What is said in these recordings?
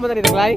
mo na rin naglay?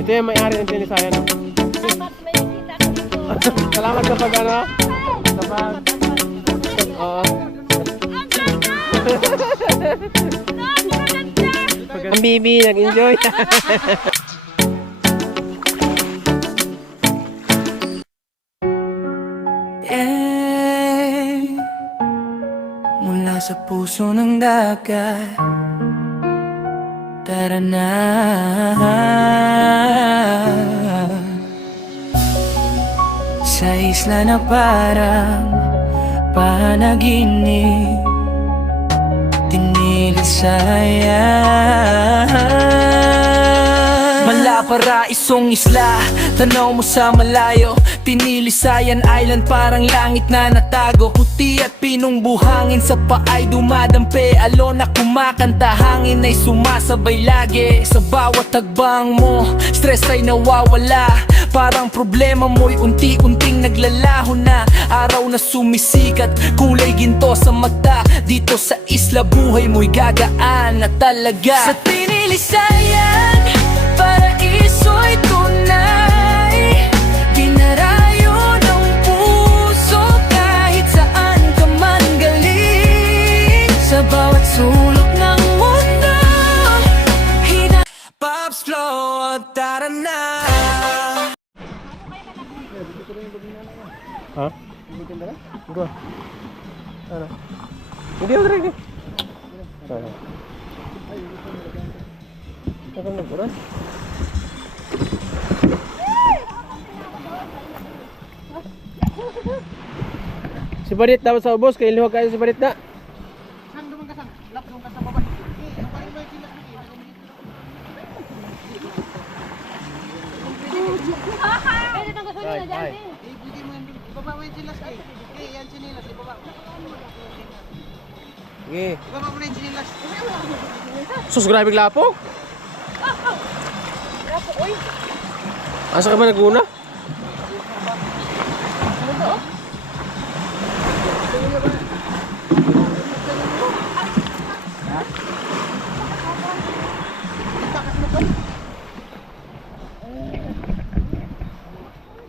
Ito yung may-ari ng Tinisayan. Salamat, may bisita ko dito. Salamat kapag ano? Kapag... Oo. Ang bibi, nag-enjoy. Mula sa puso ng dagat, tara na. Sa isla na parang panaginip, Tinilasayan. Malaparaisong isla, tanaw mo sa malayo. Tinilisayan Island, parang langit na natago. Puti at pinong buhangin, sa paay dumadampi. Alon na kumakanta, hangin ay sumasabay lagi. Sa bawat tagbang mo, stress ay nawawala. Parang problema mo'y unti-unting naglalaho na. Araw na sumisikat, kulay ginto sa mata. Dito sa isla, buhay mo'y gagaan na talaga. Sa Tinilisayan, paraiso'y tunay. Dinarayo ng puso kahit saan ka man galing. Sa bawat sulok ng mundo, Pops Flow, tara na. Ha? Go. Ano? Hindi ako rin. Ano? Ako nagburas. Si Badit dapat sa ubos, kaya liwag kayo si Badit na. Sang duman ka sang, lap duman ka sa baba. Ang paling may sila lagi. Pwede itong gusto nyo dyan. Ibigay mo yung ibaba mo yung silas eh. Eh, yan sinilas, ibaba. Sige. Ibaba mo na yung sinilas. Sus, grabe lapo. Rapo, oy. Asa ka ba naguna?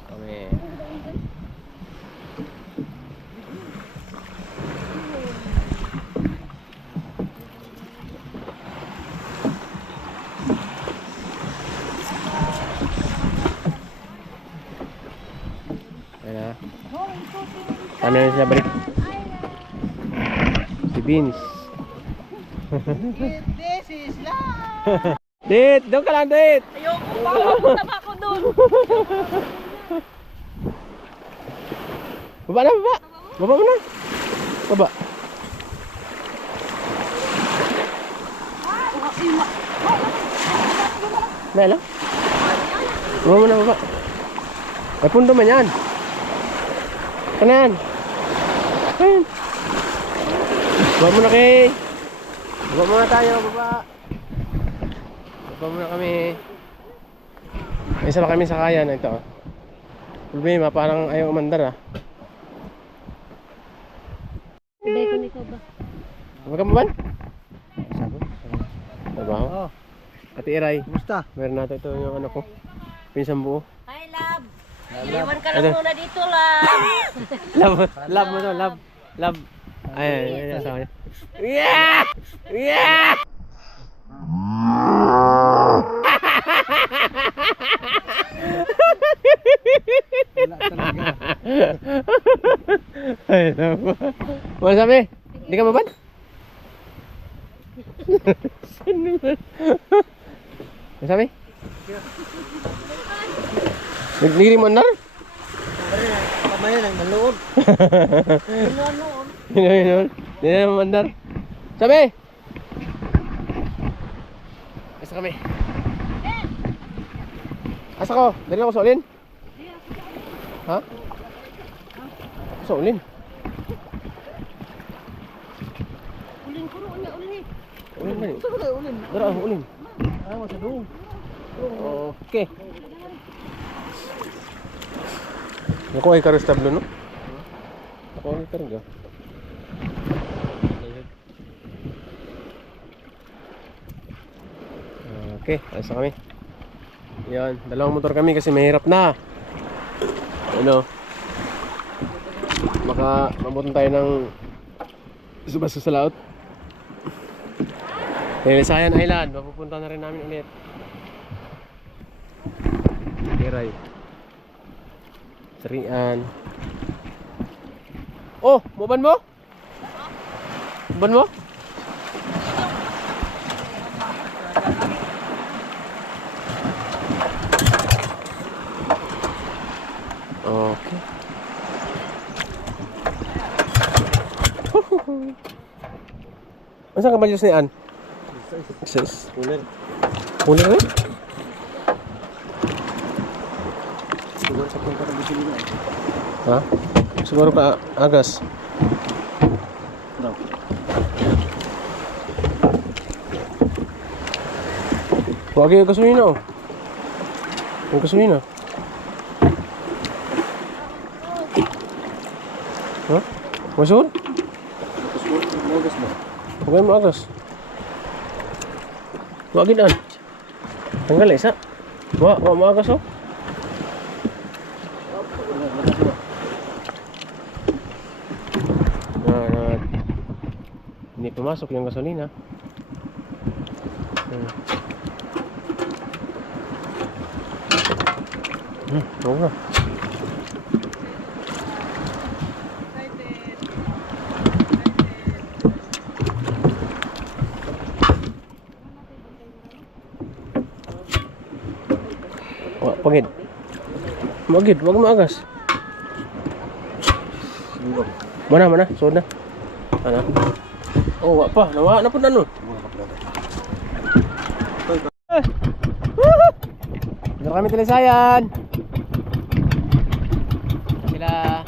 Kami. Ayan na. Ano na siya balik? Si Beans. This is love. Dit! Doon ka lang, Dit! Ayoko pa. Pupunta pa ako doon. Baba na, baba! Baba mo na! Baba! Na lang? Baba mo na, baba! Ay, pundo man yan! Kanan! Kanan! Baba mo na kay! Baba muna tayo, baba! Baba muna kami! May isa pa kami sa kaya na ito. Problema, parang ayaw umandar ah. Ibay ko nito ba? Huwag mo ba? Trabaho? Oh, Ate Iray, kumusta? meron natin ito yung ano ko. Pinsang buo. Hi, love. Iwan ka lang Ano? muna dito, love. Love mo to, love. Love. Ay, sa kanya. Yeah! Yeah! Wala talaga. Ay, naku. Ano sabi? Hindi ka mabad? Saan naman? Ano sabi? Nagdiri mo na? Kamay lang, malood. Yun. Hindi na naman mandar. Sabi! Asa kami? Asa ko? Dali ako sa ulin? Ha? Sa ulin? Ulin ko rin, ulin eh. Ulin ba yun? Ito ko ulin. Dara, ulin. Ah, masa doon. Okay. Naku ay karos tablo no? Ako ay karga. Okay, ayos na kami. Yan, dalawang motor kami kasi mahirap na. Ano? Baka mabutan tayo ng subasa sa laot. Nilisayan Island, mapupunta na rin namin ulit. Kiray. Sarian. Oh, muban mo? Muban mo? Okay. Masa ka balyos ni An? Exercise. Cooler. Cooler rin? Siguro sa punta ng bisilina. Ha? Siguro ka agas. No. Huwag yung gasolina oh. Yung gasolina. Ha? Masud? August mo. Huwag mo agas. Huwag ginan. Tanggal isa. Huwag mo agas oh. Hindi pumasok yung gasolina. Oo nga. Pagid. Magid, wag mo agas. Mana? Sod na. Ano? Oh, wa pa. Nawa na po na nun. Dito kami Talisayan. Sila.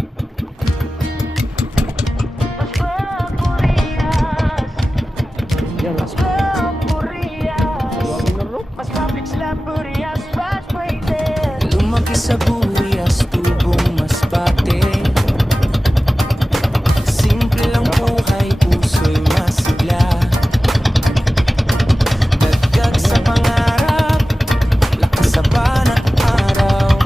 Yan. Lumaki sa Burias, tubong Masbate. Simple lang buhay, puso'y masigla. Dagdag sa pangarap, lakas sa banat araw.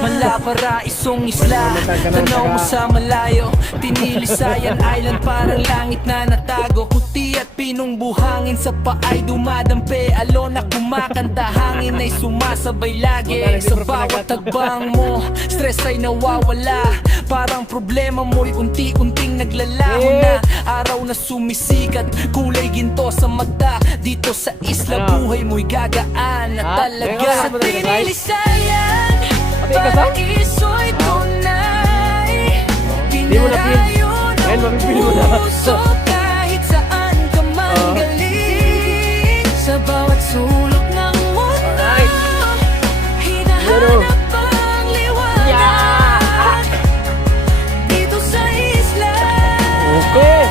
Malapara, isong isla, tanaw mo sa malayo. Tinilisayan island, parang langit na natago. Puti at pinong buhangin, sa paay dumadampi. Alon na kumakanta, hangin ay sumasabay lagi. Sa bawat tagbang mo, stress ay nawawala. Parang problema mo'y unti-unting naglalaho na. Araw na sumisikat, kulay ginto sa mata. Dito sa isla, buhay mo'y gagaan na talaga. Sa tinilisayan, parang iso'y tunay. Dinarayo ng puso, kahit saan ka man galing. Sa bawat sulok ng mundo, hinahanap ang liwanag. Dito sa isla, Okay.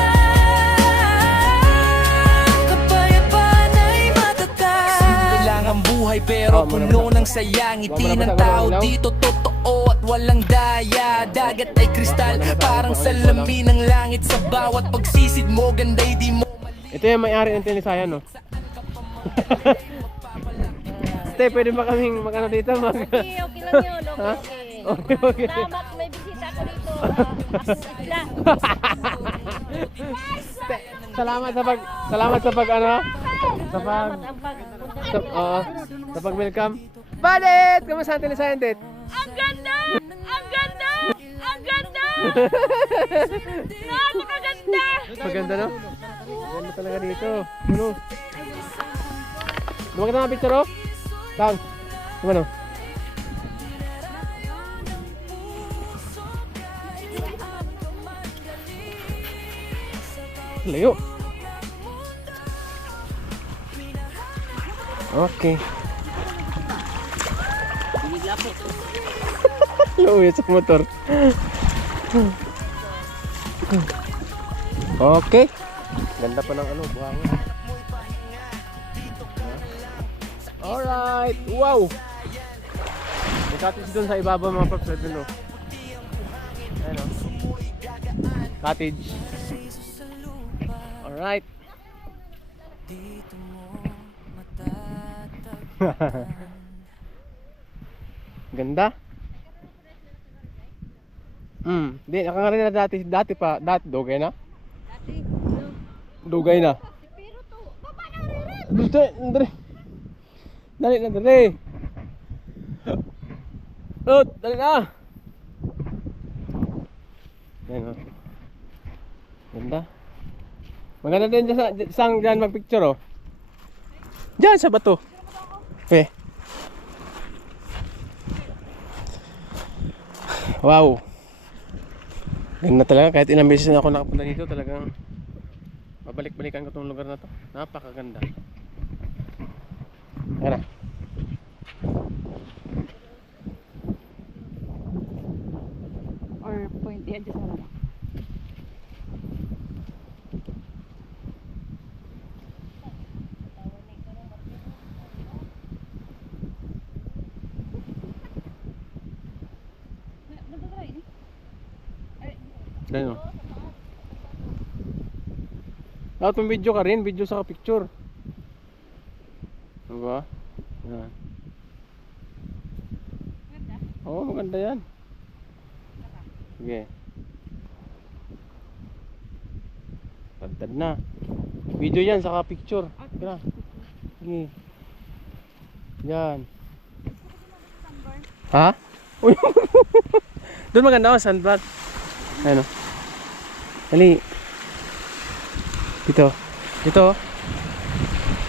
kapayapaan ay matatag. Simple lang ang buhay pero puno ng saya. Ngiti ng tao dito totoo at walang daya. Dagat ay kristal, parang salamin ng langit. Sa bawat pagsisid mo, ganda'y di mo mali. Ito yung may-ari ng Tinisayan, no? Te, pwede ba kaming mag-ano dito? Okay, okay lang yun. Ha? Okay, Okay. Salamat, may bisita ko dito. Isla. Salamat sa pag sa pag Ang pagpunta sa, sa pag-welcome. Badit! Kamusta ang Tinisayan, Det? Ang ganda! Ang ganda! Ang ganda! Napakaganda! Maganda, no? Maganda talaga dito. Ano? Lumaganda nga picture, oh? Tang. Ano? Layo. Okay. Luwi sa motor. Okay. Ganda pa ng ano, buhangin. Alright. Wow. May cottage doon sa ibabaw mga paps. Doon, no? Ayan, no? Cottage. Alright. Ganda. Di, nakangarin na dati dugay na? Dugay na. Pero to, baba na rin! Dito, dali. Dali na, dali. Dali na. Ayan, oh. Ganda. Maganda din dyan sa isang dyan magpicture, oh. Dyan sa bato. Wow. Ganda talaga. Kahit ilang beses na ako nakapunta dito, talagang babalik-balikan ko itong lugar na to. Napakaganda. Ayan na. Or point yan dyan sa Ayan, oh. Dapat may video ka rin, video sa picture. Diba? Yan. Oo, maganda yan. Sige. Pagtad na. Video yan, saka picture. Tara. Sige. Yan. Ha? Uy. Doon maganda ako, sandbar. Ayan, o. Dali. Dito. Dito.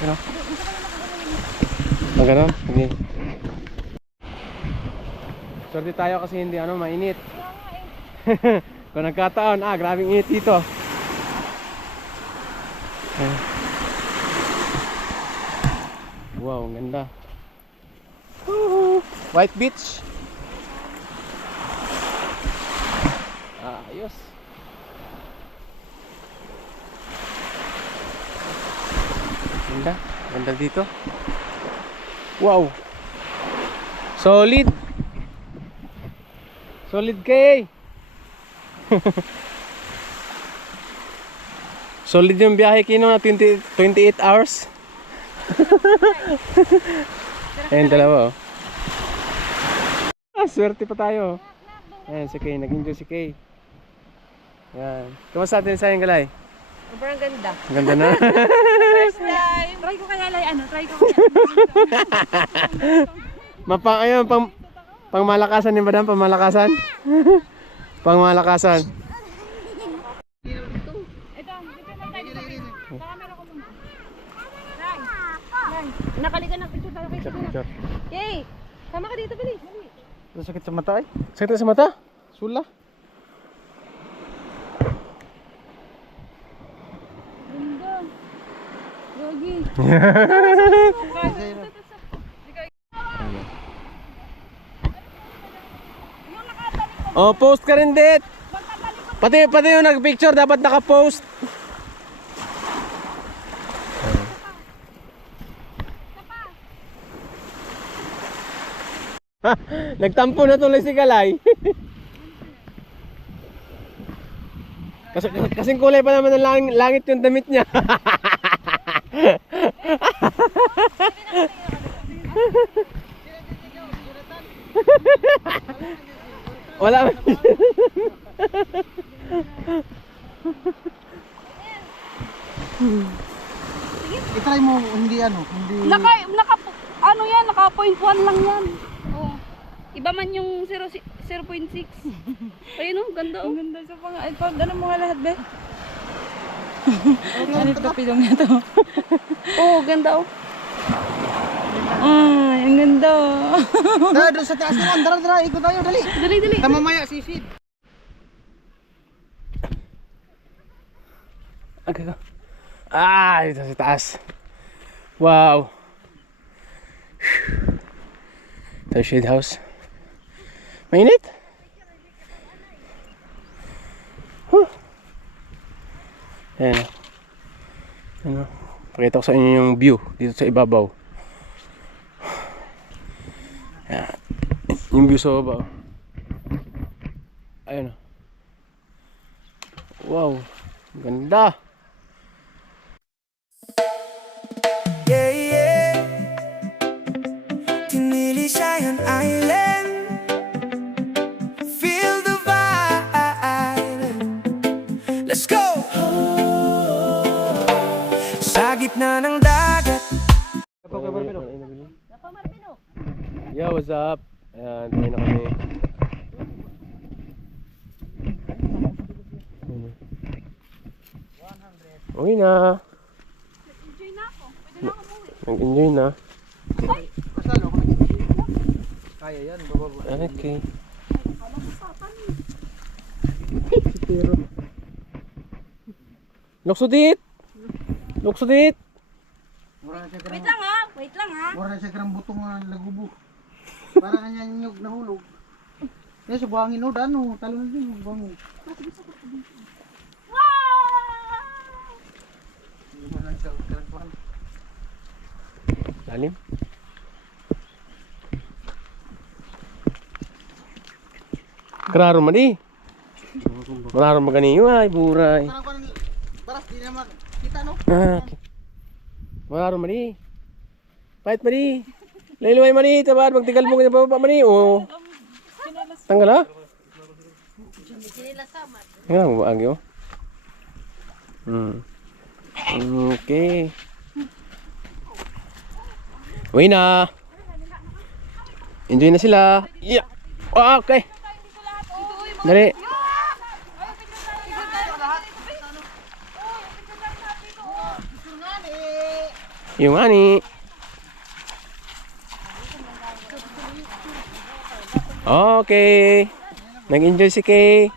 Ano? Ang ganon? Sige. Swerte tayo kasi hindi mainit. Kung nagkataon, grabing init dito. Wow, ang ganda. White Beach. Ayos. Ganda. Ganda dito. Wow. Solid. Solid kay. Solid yung biyahe kino na 28 hours. Ayan, dalawa oh. Swerte pa tayo. Ayan, si Kay. Nag-enjoy si Kay. Ayan. Kamusta atin sa yung galay? Sobrang ganda. Ang ganda na. First time. Try ko kaya try ko kaya. Ayun, pang malakasan ni Madam, pang malakasan. Pang malakasan. Ito, dito lang tayo sa camera ko muna. Nakalikan ng picture tayo kayo. Picture. Yay! Tama ka dito, bilis. Sakit sa mata eh. Sakit na sa mata? Sula. Ganda. Yogi. Oh, post ka rin dit. Pati yung nag-picture dapat naka-post. Nagtampo na tuloy si Kalay. Kasing kulay pa naman ng langit yung damit niya. Wala. I-try mo, hindi hindi... Ano yan, naka 0.1 lang yan. Oh. Iba man yung 0.6. Ayun oh, ganda oh. Ang ganda sa pang iPod. Ano mga lahat, be? Ano yung kapilong na to? Oh, ganda oh. Ay, ang ganda. Doon sa taas naman, dara, ikot tayo, dali. Dali. Mamaya, sisid. Okay ko. Ah, dito sa taas. Wow. Ito yung shade house. Mainit? Huh. Ayan o. Ayan o. Pakita ko sa inyo yung view dito sa ibabaw. Ayan. Yung view sa baba. Ayan o. Wow. Ganda. Yeah, yeah. Tinilisayan Island. Feel the vibe. Let's go! Sa gitna ng dagat. Yo, what's up? Ayan, tayo na kami. Uwi na. Enjoy na ako. Pwede na ako umuwi. Nag-enjoy na. Masalo ako. Kaya yan, bababa. Okay. Luksudit! Luksudit! Mura na siya Wait karang, lang ha. mura na siya karang butong lagubo. Para kanya nyug nahulog. Kaya sa buhangin o, dano, talon din yung buhangin. Hindi mo lang siya karang. Lalim. Kararo man di. Mararo maganiyo ay buray. Parang baras, di naman kita no? Ah, okay. Mararo man di. Pahit man di. Lailuway man di. Tabad, magtigal mo kanya bababa man di. O. Tanggal ha? Nga, mabaagi o. Okay. Uwi na. Enjoy na sila. Yeah. Okay. Dali. Yung ani. Okay. Nag-enjoy si Kay.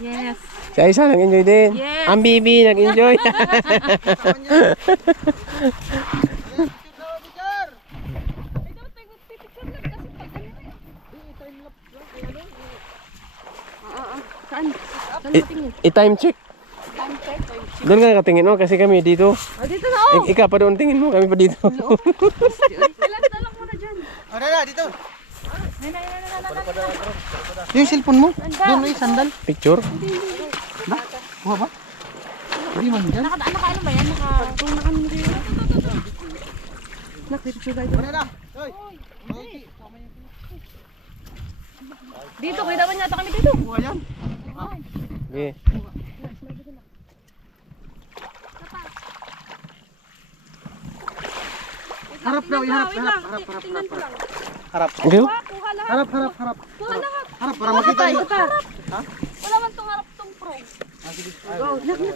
Yes. Si Aisa nag-enjoy din. Yes. Ang Bibi nag-enjoy. I-time check. Doon ka nakatingin mo kasi kami dito. Oh, dito na oh. Ikaw pa doon tingin mo, kami pa dito. Ilan na lang muna dyan. Ano dito? Yung cellphone mo? Doon may sandal. Picture? Ba? Buha ba? Hindi man dyan. Ano ba yan? Naka... Wala na. Hoy. Dito, kita ba yata kami dito? Kuha yan. Sige. Harap daw, harap. Tingnan ko lang. Harap. Okay. Kuha lahat. Harap. Kuha lahat. Harap para makita yun. Wala man tong harap tong pro.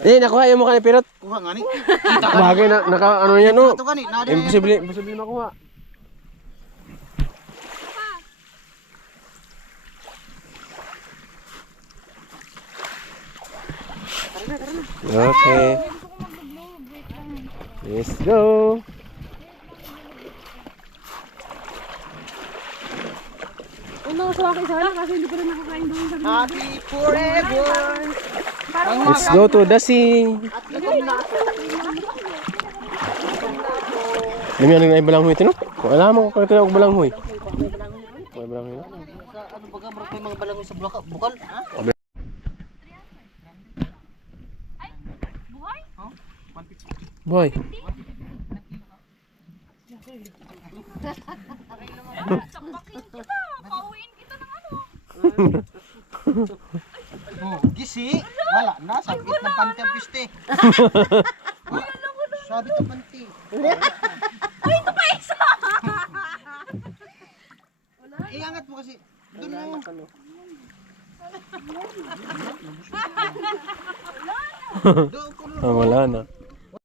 Nakuha yung mukha ni Pirot. Kuha nga ni. Bagay na, ano yan, no? Ito ka ni. Imposible makuha. Okay. Let's go. Una sa akin sana kasi hindi ko rin nakakain doon sa Happy forever. Let's go to the sea. Alam mo yung balanghoy ito, no? Kung alam mo kung ito yung balanghoy. May balanghoy, no? Ano baga bro may mga balangoy sa bukal? Ha? Boy. Pauwiin kita ng ano. Gisi. Wala na. Sakit ng panty ang piste. Sabi ng panty. Ay, ito pa isa. Iangat mo kasi. Doon mo. Wala na.